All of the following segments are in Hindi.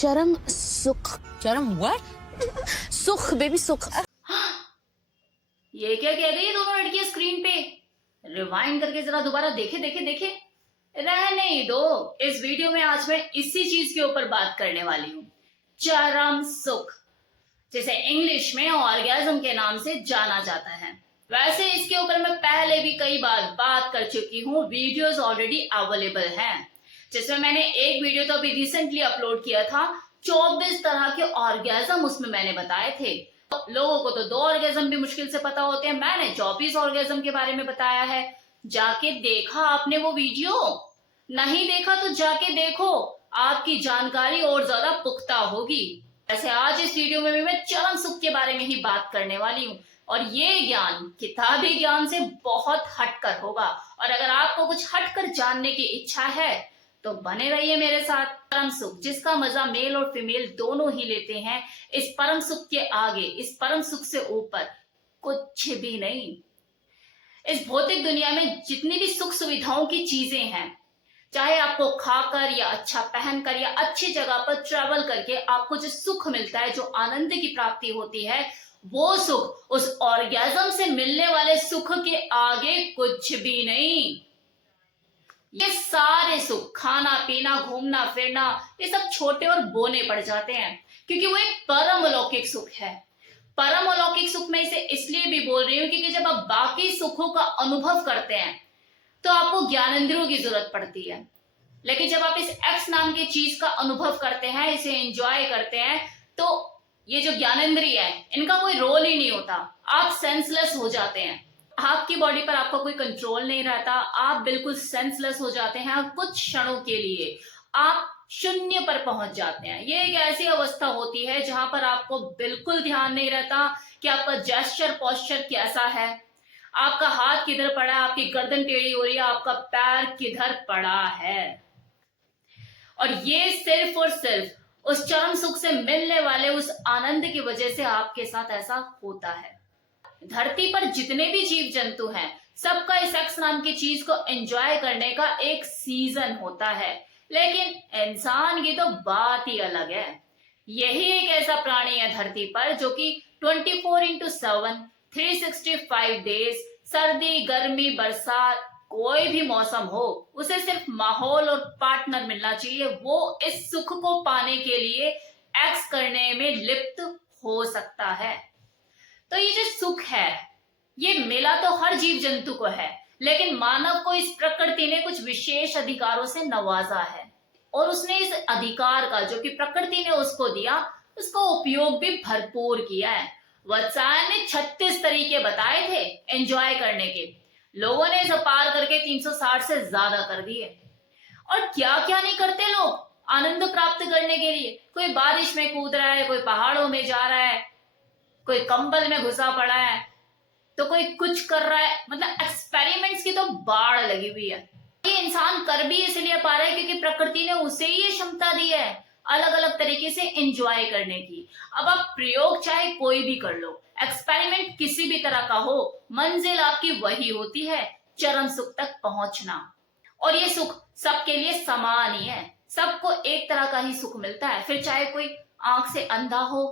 चरम सुख। चरम व्हाट? सुख बेबी सुख। ये क्या कह रही है दोनों लड़कियां स्क्रीन पे? रिवाइंड करके जरा दोबारा देखे देखे देखे। रहने ही दो, इस वीडियो में आज मैं इसी चीज के ऊपर बात करने वाली हूँ, चरम सुख, जिसे इंग्लिश में ऑर्गेज्म के नाम से जाना जाता है। वैसे इसके ऊपर मैं पहले भी कई बार बात कर चुकी हूँ, वीडियोस ऑलरेडी अवेलेबल हैं, जिसमें मैंने एक वीडियो तो अभी रिसेंटली अपलोड किया था, 24 तरह के ऑर्गेज्म उसमें मैंने बताए थे। लोगों को तो 2 ऑर्गेज्म भी मुश्किल से पता होते हैं, मैंने 24 ऑर्गेज्म के बारे में बताया है। जाके देखा आपने वो वीडियो? नहीं देखा तो जाके देखो, आपकी जानकारी और ज्यादा पुख्ता होगी। वैसे आज इस वीडियो में भी मैं चरम सुख के बारे में ही बात करने वाली हूँ, और ये ज्ञान किताबी ज्ञान से बहुत हटकर होगा। और अगर आपको कुछ हटकर जानने की इच्छा है तो बने रहिए मेरे साथ। परम सुख, जिसका मजा मेल और फीमेल दोनों ही लेते हैं, इस परम सुख के आगे, इस परम सुख से ऊपर कुछ भी नहीं। इस भौतिक दुनिया में जितनी भी सुख सुविधाओं की चीजें हैं, चाहे आपको खाकर या अच्छा पहनकर या अच्छी जगह पर ट्रैवल करके आपको जो सुख मिलता है, जो आनंद की प्राप्ति होती है, वो सुख उस ऑर्गेज्म से मिलने वाले सुख के आगे कुछ भी नहीं। ये सारे सुख, खाना पीना, घूमना फिरना, ये सब छोटे और बोने पड़ जाते हैं, क्योंकि वो एक परम अलौकिक सुख है। परम अलौकिक सुख में इसे इसलिए भी बोल रही हूँ क्योंकि जब आप बाकी सुखों का अनुभव करते हैं तो आपको ज्ञानेंद्रियों की जरूरत पड़ती है, लेकिन जब आप इस एक्स नाम की चीज का अनुभव करते हैं, इसे एंजॉय करते हैं, तो ये जो ज्ञानेंद्रिय है, इनका कोई रोल ही नहीं होता। आप सेंसलेस हो जाते हैं, आपकी बॉडी पर आपका कोई कंट्रोल नहीं रहता, आप बिल्कुल सेंसलेस हो जाते हैं, और कुछ क्षणों के लिए आप शून्य पर पहुंच जाते हैं। ये एक ऐसी अवस्था होती है जहां पर आपको बिल्कुल ध्यान नहीं रहता कि आपका जेस्चर पोस्चर कैसा है, आपका हाथ किधर पड़ा है, आपकी गर्दन टेढ़ी हो रही है, आपका पैर किधर पड़ा है। और ये सिर्फ और सिर्फ उस चरम सुख से मिलने वाले उस आनंद की वजह से आपके साथ ऐसा होता है। धरती पर जितने भी जीव जंतु हैं, सबका इस सेक्स नाम की चीज को एंजॉय करने का एक सीजन होता है, लेकिन इंसान की तो बात ही अलग है। यही एक ऐसा प्राणी है धरती पर जो कि 24/7 365 डेज, सर्दी गर्मी बरसात कोई भी मौसम हो, उसे सिर्फ माहौल और पार्टनर मिलना चाहिए, वो इस सुख को पाने के लिए एक्स करने में लिप्त हो सकता है। तो ये जो सुख है, ये मिला तो हर जीव जंतु को है, लेकिन मानव को इस प्रकृति ने कुछ विशेष अधिकारों से नवाजा है, और उसने इस अधिकार का, जो कि प्रकृति ने उसको दिया, उसका उपयोग भी भरपूर किया है। वात्सायन ने 36 तरीके बताए थे एंजॉय करने के, लोगों ने इसे पार करके 360 से ज्यादा कर दिए। और क्या क्या नहीं करते लोग आनंद प्राप्त करने के लिए। कोई बारिश में कूद रहा है, कोई पहाड़ों में जा रहा है, कोई कंबल में घुसा पड़ा है, तो कोई कुछ कर रहा है। मतलब एक्सपेरिमेंट्स की तो बाढ़ लगी हुई है। ये इंसान कर भी इसलिए पा रहा है क्योंकि प्रकृति ने उसे ही ये क्षमता दी है अलग अलग तरीके से एंजॉय करने की। अब आप प्रयोग चाहे कोई भी कर लो, एक्सपेरिमेंट किसी भी तरह का हो, मंजिल आपकी वही होती है, चरम सुख तक पहुंचना। और ये सुख सबके लिए समान ही है, सबको एक तरह का ही सुख मिलता है। फिर चाहे कोई आंख से अंधा हो,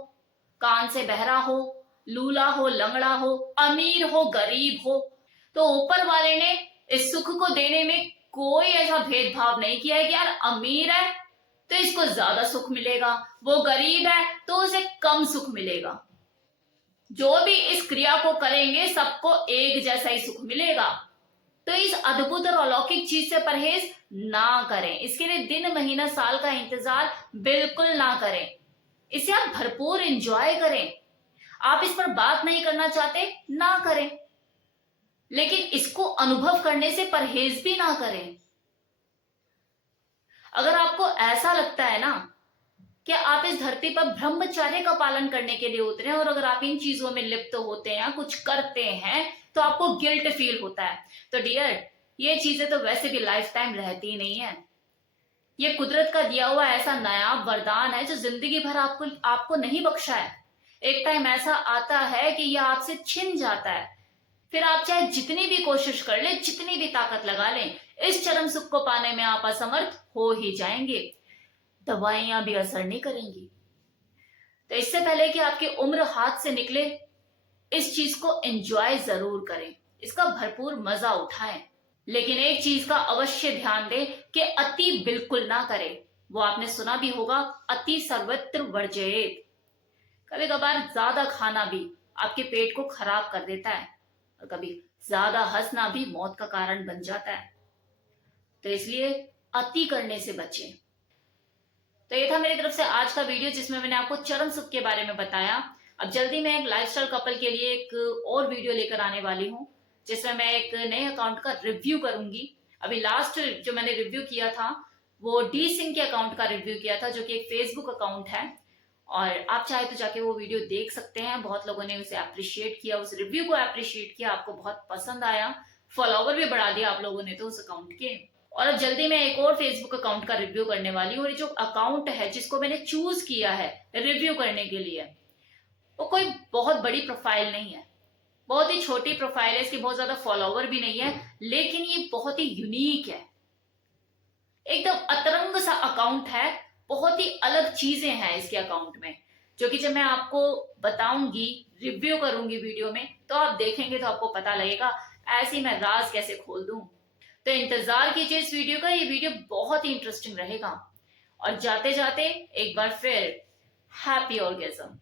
कान से बहरा हो, लूला हो, लंगड़ा हो, अमीर हो, गरीब हो, तो ऊपर वाले ने इस सुख को देने में कोई ऐसा भेदभाव नहीं किया है कि यार अमीर है तो इसको ज्यादा सुख मिलेगा, वो गरीब है तो उसे कम सुख मिलेगा। जो भी इस क्रिया को करेंगे सबको एक जैसा ही सुख मिलेगा। तो इस अद्भुत और अलौकिक चीज से परहेज ना करें, इसके लिए दिन महीना साल का इंतजार बिल्कुल ना करें, इसे आप भरपूर एंजॉय करें। आप इस पर बात नहीं करना चाहते, ना करें, लेकिन इसको अनुभव करने से परहेज भी ना करें। अगर आपको ऐसा लगता है ना कि आप इस धरती पर ब्रह्मचर्य का पालन करने के लिए उतरे हैं, और अगर आप इन चीजों में लिप्त होते हैं, कुछ करते हैं, तो आपको गिल्ट फील होता है, तो डियर, ये चीजें तो वैसे भी लाइफ टाइम रहती नहीं है। ये कुदरत का दिया हुआ ऐसा नायाब वरदान है जो जिंदगी भर आपको नहीं बख्शा है। एक टाइम ऐसा आता है कि यह आपसे छिन जाता है, फिर आप चाहे जितनी भी कोशिश कर लें, जितनी भी ताकत लगा लें, इस चरम सुख को पाने में आप असमर्थ हो ही जाएंगे। दवाइयां भी असर नहीं करेंगी। तो इससे पहले कि आपकी उम्र हाथ से निकले, इस चीज को एंजॉय जरूर करें, इसका भरपूर मजा उठाएं। लेकिन एक चीज का अवश्य ध्यान दें कि अति बिल्कुल ना करें। वो आपने सुना भी होगा, अति सर्वत्र वर्जयेत। कभी कभार ज्यादा खाना भी आपके पेट को खराब कर देता है और कभी ज्यादा हंसना भी मौत का कारण बन जाता है। तो इसलिए अति करने से बचें। तो ये था मेरी तरफ से आज का वीडियो, जिसमें मैंने आपको चरम सुख के बारे में बताया। अब जल्दी मैं एक लाइफस्टाइल कपल के लिए एक और वीडियो लेकर आने वाली हूँ, जिसमें मैं एक नए अकाउंट का रिव्यू करूंगी। अभी लास्ट जो मैंने रिव्यू किया था वो डी सिंह के अकाउंट का रिव्यू किया था, जो कि एक फेसबुक अकाउंट है, और आप चाहे तो जाके वो वीडियो देख सकते हैं। बहुत लोगों ने उसे अप्रिशिएट किया, उस रिव्यू को अप्रिशिएट किया, आपको बहुत पसंद आया, फॉलोवर भी बढ़ा दिया आप लोगों ने तो उस अकाउंट के। और अब जल्दी मैं एक और फेसबुक अकाउंट का रिव्यू करने वाली हूँ। और ये जो अकाउंट है जिसको मैंने चूज किया है रिव्यू करने के लिए, वो कोई बहुत बड़ी प्रोफाइल नहीं है, बहुत ही छोटी प्रोफाइल है, इसकी बहुत ज्यादा फॉलोवर भी नहीं है, लेकिन ये बहुत ही यूनिक है, एकदम अतरंग सा अकाउंट है। बहुत ही अलग चीजें हैं इसके अकाउंट में, जो कि जब मैं आपको बताऊंगी, रिव्यू करूंगी वीडियो में, तो आप देखेंगे तो आपको पता लगेगा ऐसी मैं राज कैसे खोल दूं। तो इंतजार कीजिए इस वीडियो का, ये वीडियो बहुत ही इंटरेस्टिंग रहेगा। और जाते जाते एक बार फिर हैप्पी ऑर्गेज़म।